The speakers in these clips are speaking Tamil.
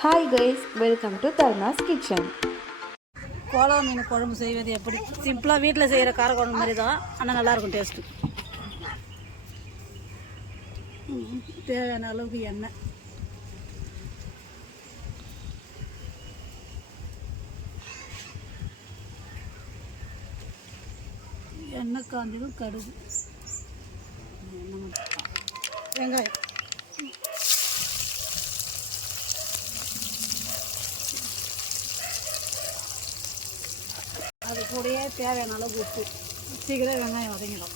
Hi guys, welcome to Dharna's kitchen. கோலா மீன் குழம்பு செய்வது எப்படி? சிம்பிளாக வீட்டில் செய்கிற கார குழம்பு மாதிரி தான், ஆனால் நல்லாயிருக்கும் டேஸ்ட்டு. தேவையான அளவுக்கு எண்ணெய், எண்ணெய் காஞ்சதும் கடுகு, வெங்காயம், அது கூடயே தேவையான அளவுக்கு உப்பு. சீக்கிரம் வெங்காயம் வதங்கிடும்.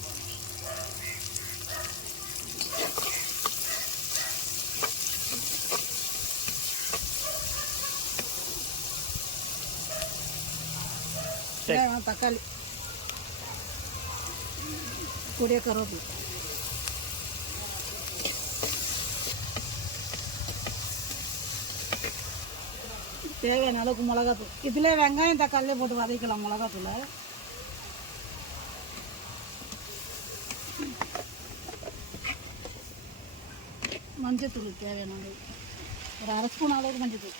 தேவையான தக்காளி, கூடயே கருவேப்பிலை, தேவையான அளவுக்கு மிளகாத்தூள். இதில் வெங்காயம் தக்காளியே போட்டு வதக்கலாம். மிளகாத்தூளை மஞ்சத்தூள் தேவையான அளவு, ஒரு அரை ஸ்பூன் அளவுக்கு மஞ்சத்தூள்,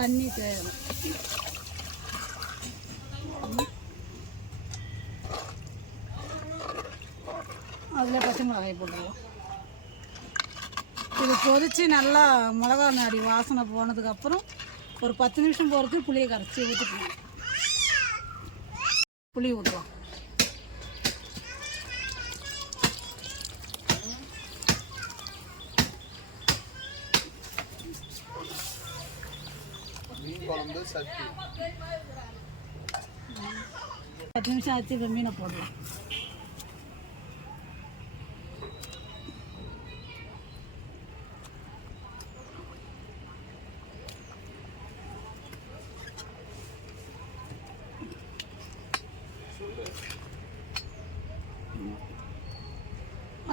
தண்ணி தேவை, அதில் பச்சை மிளகாய் போட்டுருவோம். இது கொதித்து நல்லா மிளகா நாடி வாசனை போனதுக்கப்புறம் ஒரு 10 நிமிஷம் போகிறதுக்கு புளியை கரைச்சி ஊற்றிக்கணும். புளி ஊற்றுவோம். பத்து நிமிஷம் ஆச்சு. இப்போ மீனை போடலாம்.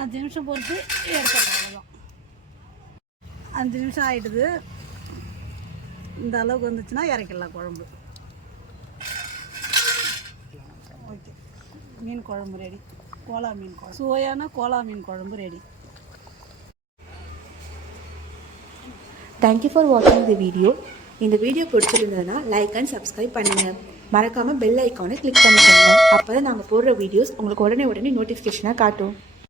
அஞ்சு நிமிஷம் பொறுத்து எடுத்துடலாம். 5 நிமிஷம் ஆகிடுது. இந்த அளவுக்கு வந்துச்சுன்னா இறக்கிடலாம் குழம்பு. ஓகே, மீன் குழம்பு ரெடி. கோலா மீன் குழம்பு, சுவையான கோலா மீன் குழம்பு ரெடி. தேங்க்யூ ஃபார் வாட்சிங் தி வீடியோ. இந்த வீடியோ பிடிச்சிருந்ததுன்னா லைக் அண்ட் சப்ஸ்கிரைப் பண்ணுங்கள். மறக்காமல் பெல் ஐக்கானை கிளிக் பண்ணிக்கோங்க. அப்போ தான் நாங்கள் போடுற வீடியோஸ் உங்களுக்கு உடனே நோட்டிஃபிகேஷனாக காட்டும்.